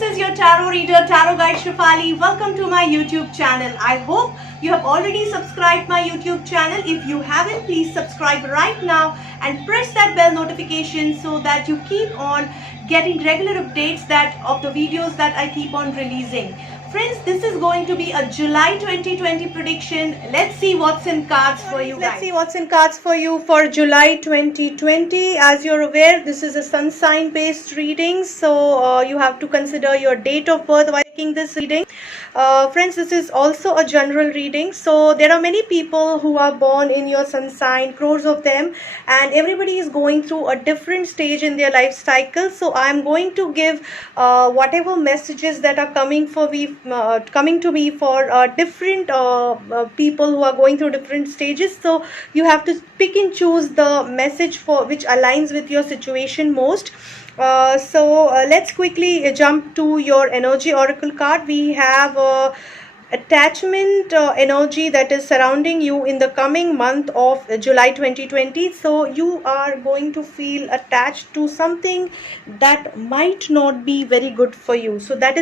this is your tarot reader, tarot guide Shefali. Welcome to my YouTube channel. I hope you have already subscribed my YouTube channel. If you haven't, please subscribe right now and press that bell notification so that you keep on getting regular updates of the videos that I keep on releasing. Friends, this is going to be a July 2020 prediction. Let's see what's in cards for you guys. Let's see what's in cards for you for July 2020. As you're aware, this is a sun sign based reading, so you have to consider your date of birth while taking this reading. Friends, this is also a general reading, so there are many people who are born in your sun sign, crores of them, and everybody is going through a different stage in their life cycle. So I'm going to give whatever messages that are coming to me for different people who are going through different stages. So you have to pick and choose the message for which aligns with your situation most. Let's quickly jump to your energy oracle card. We have attachment energy that is surrounding you in the coming month of July 2020. So you are going to feel attached to something that might not be very good for you. So that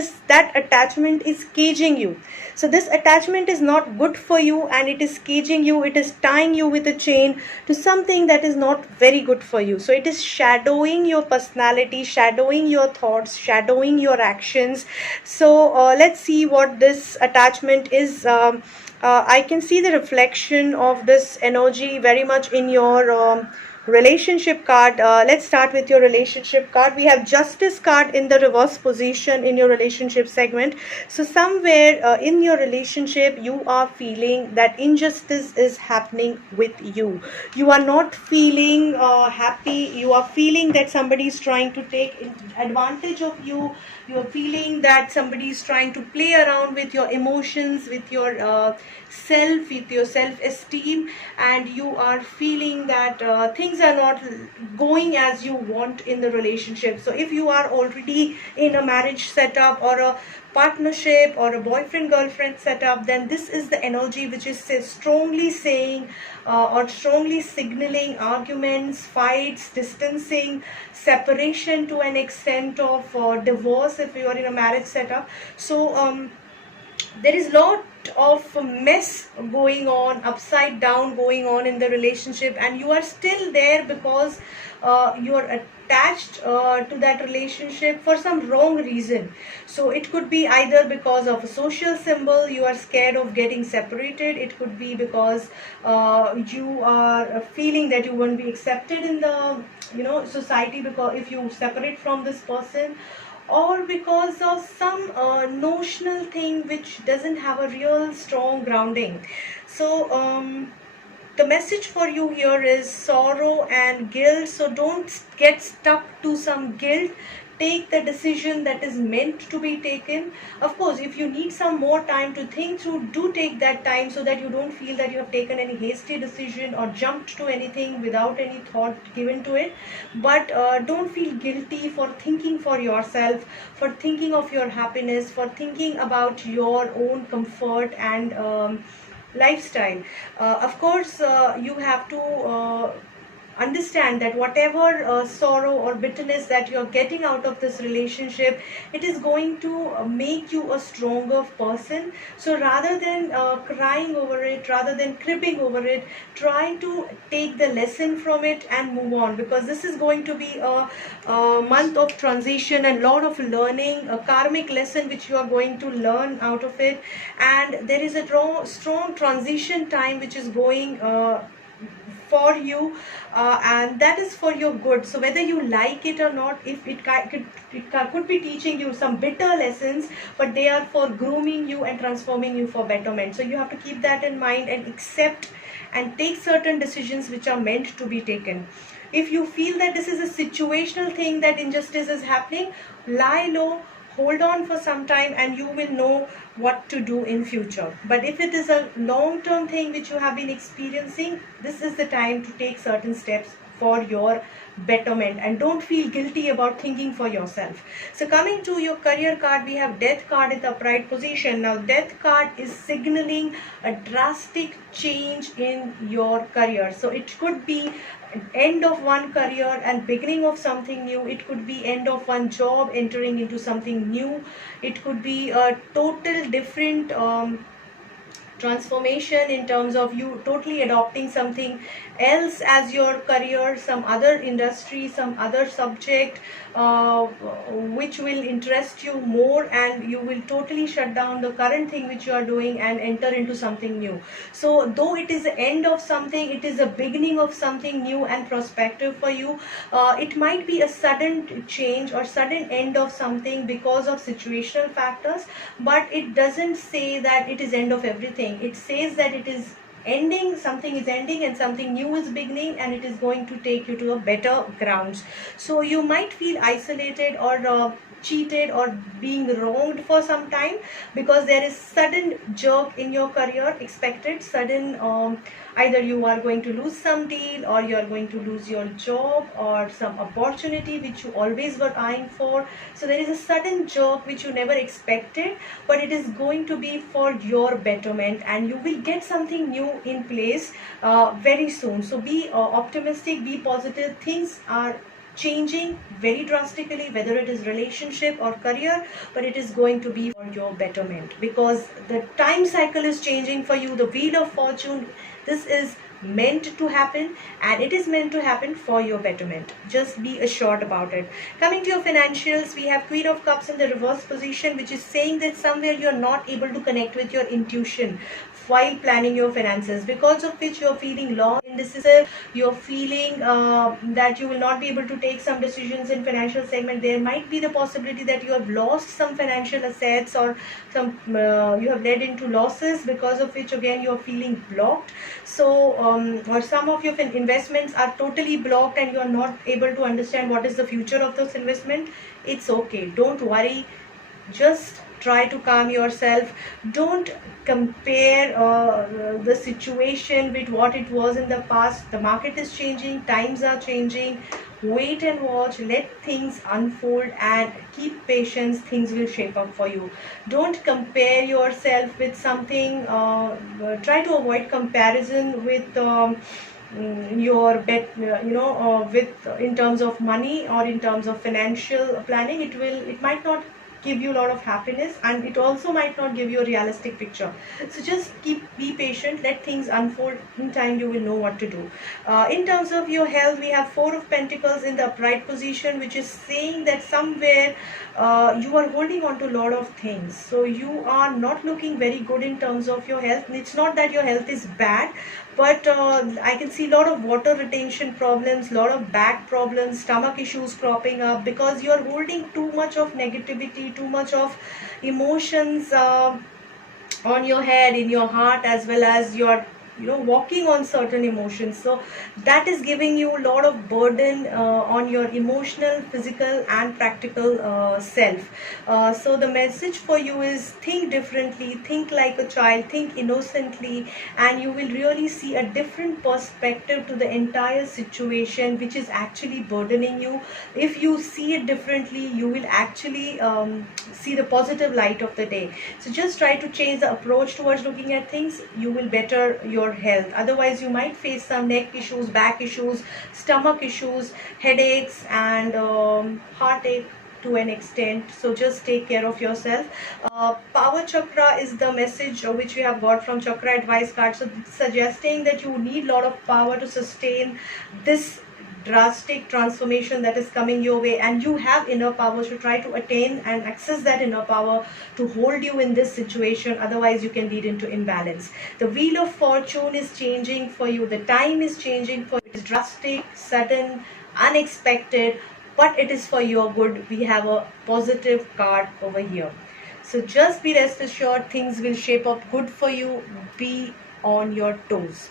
attachment is caging you. So this attachment is not good for you and it is caging you. It is tying you with a chain to something that is not very good for you. So it is shadowing your personality, shadowing your thoughts, shadowing your actions. So let's see what this attachment is. I can see the reflection of this energy very much in your relationship card. Let's start with your relationship card. We have Justice card in the reverse position in your relationship segment. So somewhere in your relationship you are feeling that injustice is happening with you. You are not feeling happy. You are feeling that somebody is trying to take advantage of you. You are feeling that somebody is trying to play around with your emotions, with your self, with your self-esteem, and you are feeling that things are not going as you want in the relationship. So if you are already in a marriage setup or a partnership or a boyfriend girlfriend setup, then this is the energy which is strongly saying or strongly signaling arguments, fights, distancing, separation to an extent of divorce if you are in a marriage setup. So there is lot of mess going on, upside down going on in the relationship, and you are still there because you are attached to that relationship for some wrong reason. So it could be either because of a social symbol, you are scared of getting separated. It could be because you are feeling that you won't be accepted in the society because if you separate from this person, or because of some notional thing which doesn't have a real strong grounding. So the message for you here is sorrow and guilt. So don't get stuck to some guilt. Take the decision that is meant to be taken. Of course, if you need some more time to think through, do take that time so that you don't feel that you have taken any hasty decision or jumped to anything without any thought given to it. But don't feel guilty for thinking for yourself, for thinking of your happiness, for thinking about your own comfort and lifestyle. Of course, you have to understand that whatever sorrow or bitterness that you're getting out of this relationship, it is going to make you a stronger person. So rather than crying over it, rather than cribbing over it, try to take the lesson from it and move on, because this is going to be a month of transition and lot of learning, a karmic lesson which you are going to learn out of it. And there is a strong transition time which is going for you, and that is for your good. So whether you like it or not, if it could be teaching you some bitter lessons, but they are for grooming you and transforming you for betterment. So you have to keep that in mind and accept and take certain decisions which are meant to be taken. If you feel that this is a situational thing, that injustice is happening, lie low, hold on for some time, and you will know what to do in future. But if it is a long-term thing which you have been experiencing, this is the time to take certain steps for your betterment, and don't feel guilty about thinking for yourself. So coming to your career card, we have Death card in the upright position. Now Death card is signaling a drastic change in your career. So it could be end of one career and beginning of something new. It could be end of one job, entering into something new. It could be a total different transformation in terms of you totally adopting something else as your career, some other industry, some other subject uh, which will interest you more, and you will totally shut down the current thing which you are doing and enter into something new. So though it is the end of something, it is a beginning of something new and prospective for you. It might be a sudden change or sudden end of something because of situational factors, but it doesn't say that it is end of everything. It says that it is ending, something is ending and something new is beginning, and it is going to take you to a better grounds. So you might feel isolated or cheated or being wronged for some time, because there is sudden jerk in your career expected, sudden either you are going to lose some deal, or you are going to lose your job, or some opportunity which you always were eyeing for. So there is a sudden jerk which you never expected, but it is going to be for your betterment, and you will get something new in place very soon. So be optimistic, be positive. Things are changing very drastically, whether it is relationship or career, but it is going to be for your betterment, because the time cycle is changing for you. The wheel of fortune, this is meant to happen, and it is meant to happen for your betterment. Just be assured about it. Coming to your financials, we have Queen of Cups in the reverse position, which is saying that somewhere you are not able to connect with your intuition while planning your finances, because of which you're feeling lost, indecisive. You're feeling that you will not be able to take some decisions in financial segment. There might be the possibility that you have lost some financial assets, or some you have led into losses, because of which again you're feeling blocked. So or some of your investments are totally blocked and you're not able to understand what is the future of those investment. It's okay, don't worry, just try to calm yourself. Don't compare the situation with what it was in the past. The market is changing, times are changing. Wait and watch, let things unfold, and keep patience. Things will shape up for you. Don't compare yourself with something. Try to avoid comparison with your bet, with in terms of money or in terms of financial planning. It might not give you a lot of happiness, and it also might not give you a realistic picture. So just be patient, let things unfold. In time you will know what to do. In terms of your health, we have Four of Pentacles in the upright position, which is saying that somewhere you are holding on to a lot of things. So you are not looking very good in terms of your health. It's not that your health is bad, but I can see a lot of water retention problems, a lot of back problems, stomach issues cropping up, because you are holding too much of negativity, too much of emotions on your head, in your heart, as well as your walking on certain emotions. So that is giving you a lot of burden on your emotional, physical and practical self. So the message for you is think differently, think like a child, think innocently, and you will really see a different perspective to the entire situation which is actually burdening you. If you see it differently, you will actually see the positive light of the day. So just try to change the approach towards looking at things. You will better your health. Otherwise you might face some neck issues, back issues, stomach issues, headaches and heartache to an extent. So just take care of yourself. Power chakra is the message which we have got from chakra advice card. So suggesting that you need a lot of power to sustain this drastic transformation that is coming your way, and you have inner power to try to attain and access that inner power to hold you in this situation. Otherwise you can lead into imbalance. The wheel of fortune is changing for you, the time is changing for you. It is drastic, sudden, unexpected, but it is for your good. We have a positive card over here. So just be rest assured, things will shape up good for you. Be on your toes.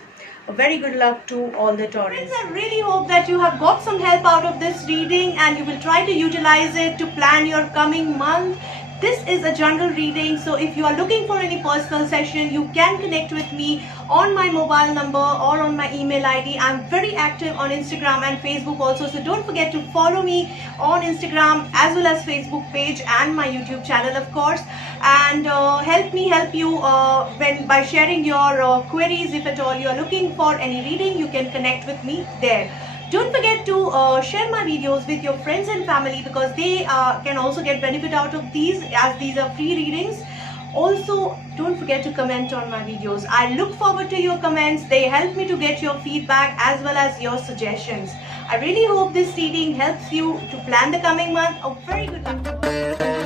A very good luck to all the Taurus. Friends, I really hope that you have got some help out of this reading and you will try to utilize it to plan your coming month. This is a general reading, so if you are looking for any personal session, you can connect with me on my mobile number or on my email ID. I'm very active on Instagram and Facebook also, so don't forget to follow me on Instagram as well as Facebook page and my YouTube channel, of course. And help me help you by sharing your queries. If at all you are looking for any reading, you can connect with me there. Don't forget to share my videos with your friends and family, because they can also get benefit out of these, as these are free readings. Also, don't forget to comment on my videos. I look forward to your comments. They help me to get your feedback as well as your suggestions. I really hope this reading helps you to plan the coming month. A very good luck.